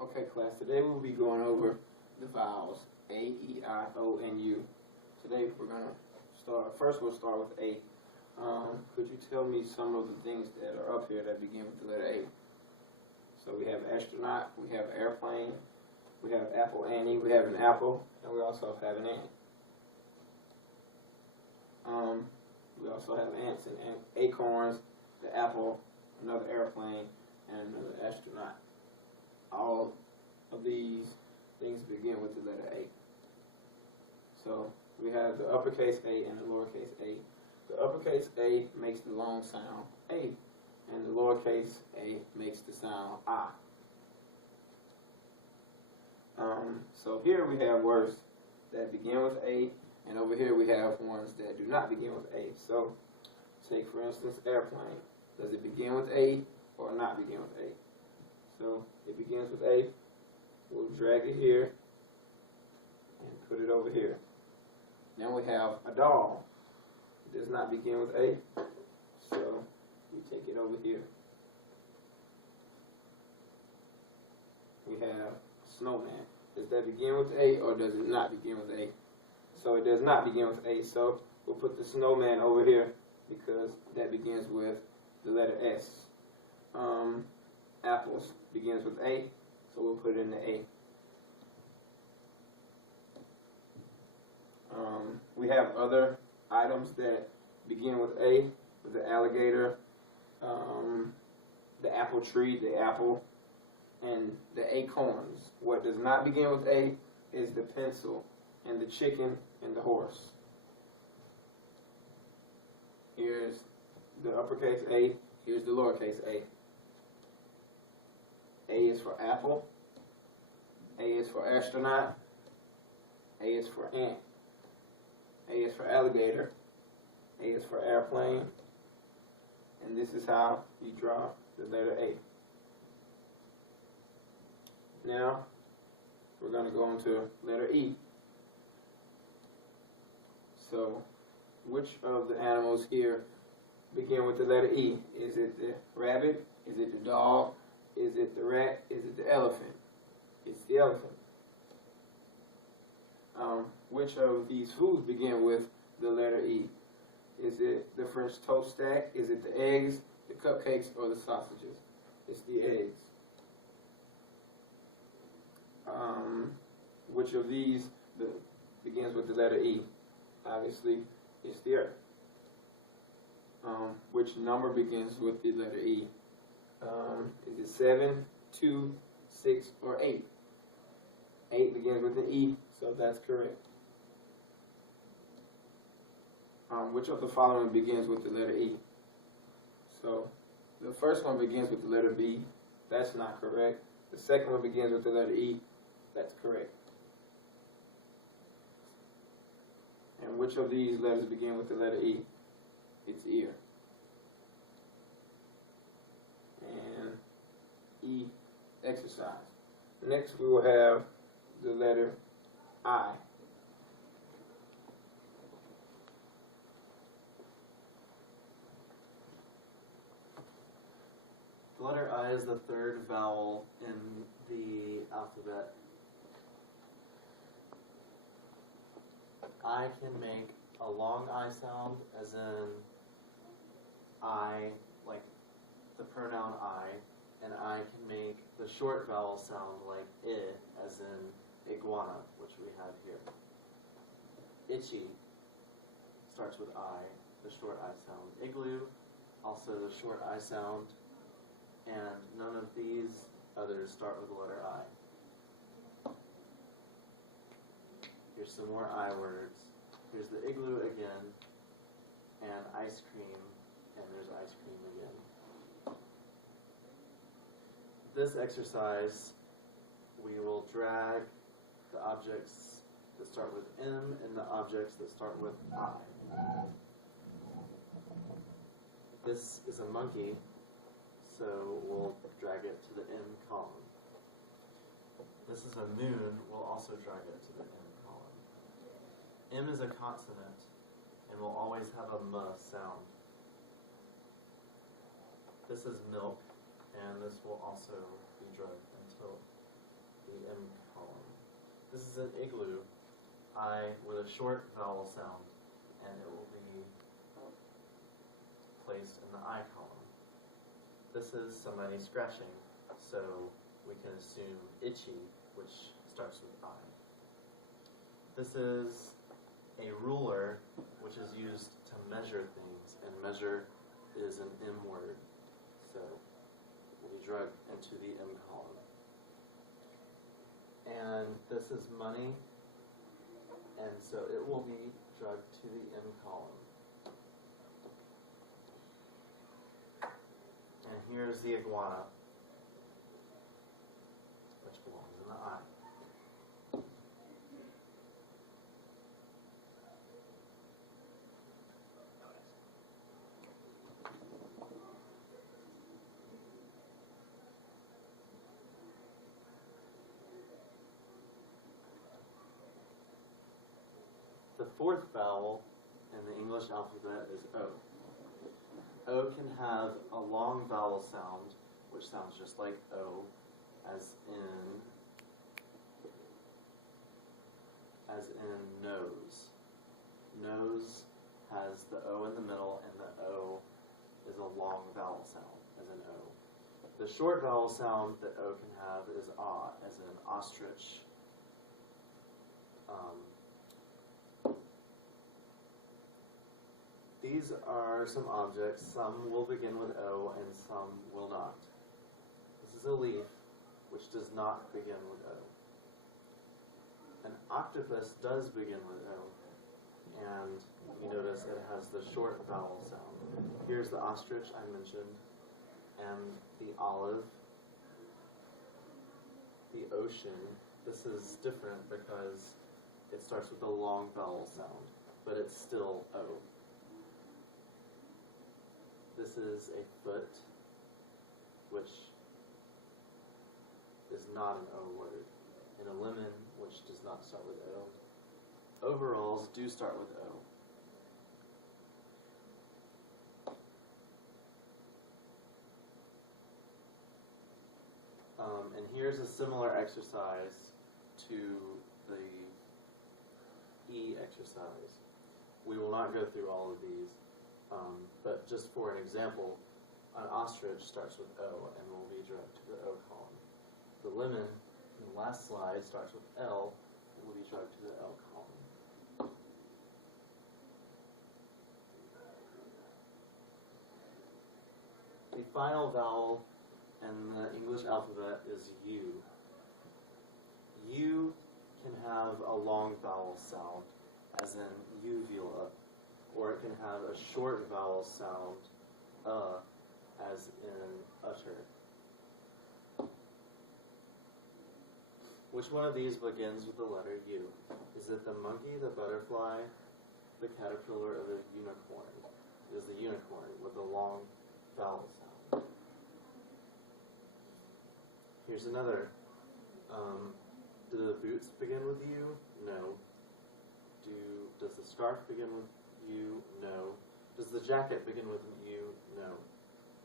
Okay, class, today we'll be going over the vowels A, E, I, O, and U. Today we're going to start, first we'll start with A. Could you tell me some of the things that are up here that begin with the letter A? So we have astronaut, we have airplane, we have apple Annie, we have an apple, and we also have an ant. We also have ants and acorns, the apple, another airplane, and another astronaut. All of these things begin with the letter A. So we have the uppercase A and the lowercase a. The uppercase A makes the long sound A, and the lowercase a makes the sound I. So here we have words that begin with A, and over here we have ones that do not begin with A. So take for instance airplane. Does it begin with A or not begin with A? So it begins with A. We'll drag it here and put it over here. Then we have a doll. It does not begin with A, so we take it over here. We have a snowman. Does that begin with A or does it not begin with A? So it does not begin with A, so we'll put the snowman over here because that begins with the letter S. Apples begins with A, so we'll put it in the A. We have other items that begin with A, the alligator, the apple tree, the apple, and the acorns. What does not begin with A is the pencil, and the chicken, and the horse. Here's the uppercase A, here's the lowercase a. A is for apple, A is for astronaut, A is for ant, A is for alligator, A is for airplane, and this is how you draw the letter A. Now, we're going to go on to letter E. So, which of the animals here begin with the letter E? Is it the rabbit? Is it the dog? Is it the rat? Is it the elephant? It's the elephant. Which of these foods begin with the letter E? Is it the French toast stack? Is it the eggs, the cupcakes, or the sausages? It's the eggs. Which of these begins with the letter E? Obviously, it's the earth. Which number begins with the letter E? Is it 7, 2, 6, or 8? 8 begins with an E, so that's correct. Which of the following begins with the letter E? So, the first one begins with the letter B. That's not correct. The second one begins with the letter E. That's correct. And which of these letters begin with the letter E? It's ear. And E, exercise. Next we will have the letter I. The letter I is the third vowel in the alphabet. I can make a long I sound, as in I, like the pronoun I, and I can make the short vowel sound like I, as in iguana, which we have here. Itchy starts with I, the short I sound. Igloo, also the short I sound, and none of these others start with the letter I. Here's some more I words. Here's the igloo again, and ice cream, and there's ice cream again. This exercise, we will drag the objects that start with M and the objects that start with I. This is a monkey, so we'll drag it to the M column. This is a moon, we'll also drag it to the M column. M is a consonant, and will always have a M sound. This is milk, and this will also be dragged until is an igloo, I with a short vowel sound, and it will be placed in the I column. This is somebody scratching, so we can assume itchy, which starts with I. This is a ruler, which is used to measure things, and measure is an M word, so it will be drugged into the M column. And this is money, and so it will be drugged to the M column. And here's the iguana, which belongs in the I. The fourth vowel in the English alphabet is O. O can have a long vowel sound, which sounds just like O, as in nose. Nose has the O in the middle, and the O is a long vowel sound, as in O. The short vowel sound that O can have is ah, as in ostrich. These are some objects. Some will begin with O and some will not. This is a leaf, which does not begin with O. An octopus does begin with O, and you notice it has the short vowel sound. Here's the ostrich I mentioned, and the olive, the ocean. This is different because it starts with a long vowel sound, but it's still O. This is a foot, which is not an O word, and a lemon, which does not start with O. Overalls do start with O. And here's a similar exercise to the E exercise. We will not go through all of these. But just for an example, an ostrich starts with O and will be drugged to the O column. The lemon, in the last slide, starts with L and will be drugged to the L column. The final vowel in the English alphabet is U. U can have a long vowel sound, as in uvula, or it can have a short vowel sound, as in utter. Which one of these begins with the letter U? Is it the monkey, the butterfly, the caterpillar, or the unicorn? It is the unicorn with the long vowel sound. Here's another. Do the boots begin with U? No. Does the scarf begin with U? No. Does the jacket begin with U? No.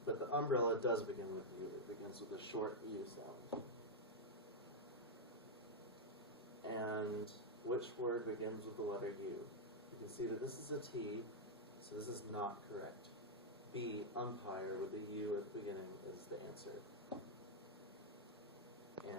But the umbrella does begin with U. It begins with a short U sound. And which word begins with the letter U? You can see that this is a T, so this is not correct. B, umpire, with the U at the beginning is the answer.